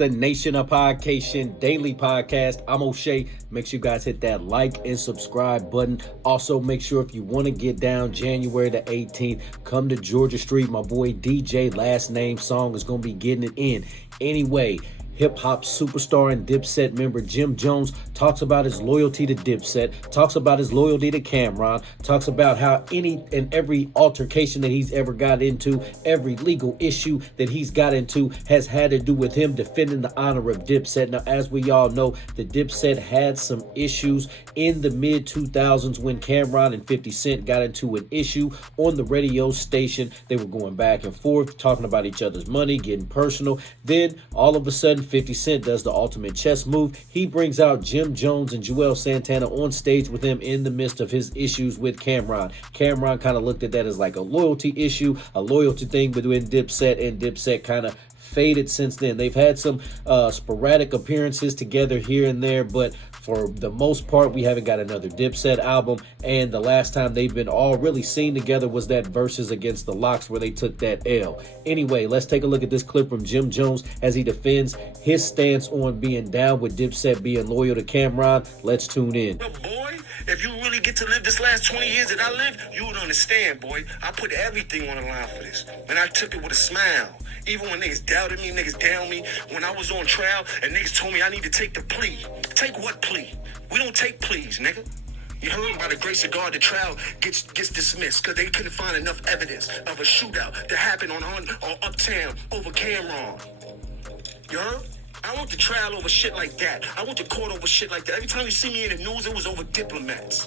the Nation of Podcation Daily Podcast. I'm O'Shea. Make sure you guys hit that like and subscribe button. Also, make sure if you want to get down January the 18th, come to Georgia Street. My boy DJ Last Name Song is going to be getting it in. Anyway, hip-hop superstar and Dipset member Jim Jones talks about his loyalty to Dipset, talks about his loyalty to Cameron, talks about how any and every altercation that he's ever got into, every legal issue that he's got into has had to do with him defending the honor of Dipset. Now, as we all know, the Dipset had some issues in the mid-2000s when Cameron and 50 Cent got into an issue on the radio station. They were going back and forth, talking about each other's money, getting personal. Then, all of a sudden, 50 Cent does the ultimate chess move. He brings out Jim Jones and Juelz Santana on stage with him in the midst of his issues with Cameron. Cameron kind of looked at that as like a loyalty issue, a loyalty thing between Dipset, and Dipset kind of faded since then. They've had some sporadic appearances together here and there, but for the most part, we haven't got another Dipset album. And the last time they've been all really seen together was that Versus against the Lox where they took that L. Anyway, let's take a look at this clip from Jim Jones as he defends his stance on being down with Dipset, being loyal to Cameron. Let's tune in. Boy, if you really get to live this last 20 years that I lived, you would understand, boy. I put everything on the line for this. And I took it with a smile. Even when niggas doubted me, niggas down me, when I was on trial and niggas told me I need to take the plea. Take what plea? We don't take pleas, nigga. You heard? By the grace of God, the trial gets dismissed because they couldn't find enough evidence of a shootout that happened on Uptown over Cameron. You heard? I want the trial over shit like that. I want the court over shit like that. Every time you see me in the news, it was over diplomats.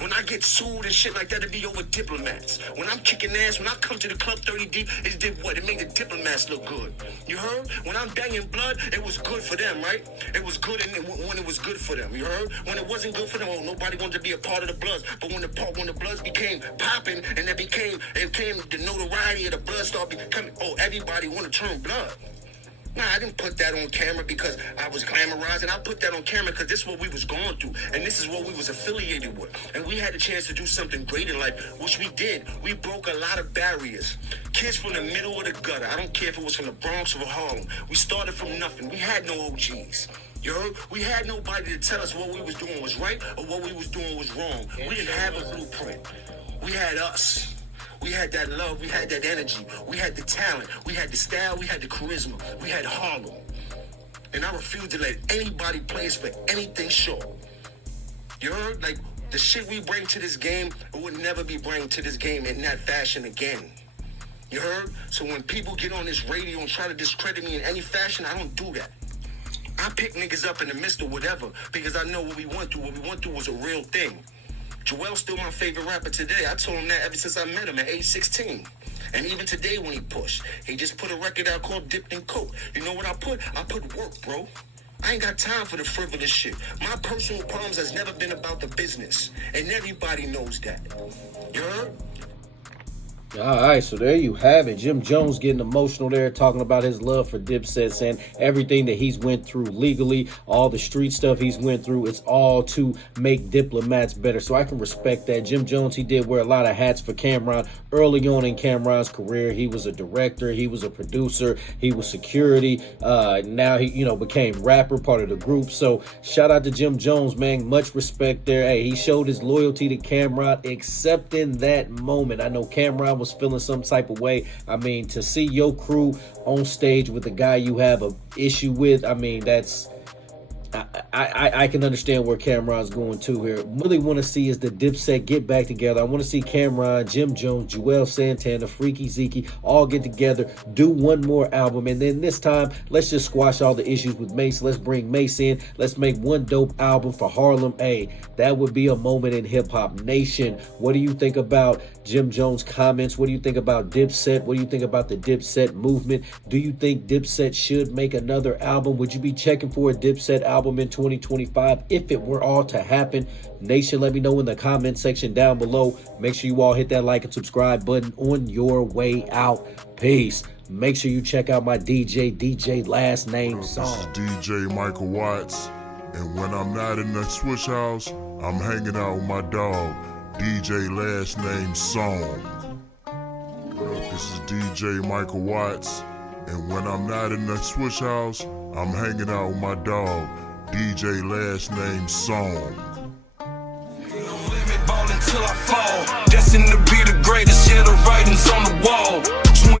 When I get sued and shit like that, it be over diplomats. When I'm kicking ass, when I come to the club 30 deep, it did what? It made the diplomats look good. You heard? When I'm banging blood, it was good for them, right? It was good when it was good for them. You heard? When it wasn't good for them, nobody wanted to be a part of the Bloods. But when the Bloods became popping and it became the notoriety of the Bloods started becoming, everybody want to turn blood. Nah, I didn't put that on camera because I was glamorizing. I put that on camera because this is what we was going through. And this is what we was affiliated with. And we had a chance to do something great in life, which we did. We broke a lot of barriers. Kids from the middle of the gutter. I don't care if it was from the Bronx or Harlem. We started from nothing. We had no OGs. You heard? We had nobody to tell us what we was doing was right or what we was doing was wrong. We didn't have a blueprint. We had us. We had that love, we had that energy, we had the talent, we had the style, we had the charisma, we had Harlem. And I refuse to let anybody play us for anything short. You heard? Like, the shit we bring to this game, it would never be bring to this game in that fashion again. You heard? So when people get on this radio and try to discredit me in any fashion, I don't do that. I pick niggas up in the midst of whatever because I know what we went through. What we went through was a real thing. Joel's still my favorite rapper today. I told him that ever since I met him at age 16. And even today when he pushed, he just put a record out called Dipped in Coke. You know what I put? I put work, bro. I ain't got time for the frivolous shit. My personal problems has never been about the business. And everybody knows that. You heard? All right, so there you have it. Jim Jones getting emotional there, talking about his love for Dipset, saying everything that he's went through legally, all the street stuff he's went through, it's all to make diplomats better. So I can respect that. Jim Jones, he did wear a lot of hats for Cameron early on in Cameron's career. He was a director, he was a producer, he was security. Now he, became rapper, part of the group. So shout out to Jim Jones, man. Much respect there. Hey, he showed his loyalty to Cameron, except in that moment. I know Cameron was feeling some type of way. I mean, to see your crew on stage with the guy you have an issue with, I mean, that's I can understand where Cameron's going to here. Really want to see is the Dipset get back together. I want to see Cameron, Jim Jones, Juelz Santana, Freaky Zeke all get together, do one more album, and then this time let's just squash all the issues with Mace. Let's bring Mace in. Let's make one dope album for Harlem. Hey, that would be a moment in hip hop nation. What do you think about Jim Jones' comments? What do you think about Dipset? What do you think about the Dipset movement? Do you think Dipset should make another album? Would you be checking for a Dipset album in 2025 if it were all to happen? Nation, let me know in the comment section down below. Make sure you all hit that like and subscribe button on your way out. Peace. Make sure you check out my DJ Last Name Song. This is DJ Michael Watts, and when I'm not in the switch house, I'm hanging out with my dog, DJ Last Name Song. This is DJ Michael Watts, And when I'm not in the switch house, I'm hanging out with my dog, DJ last name Song.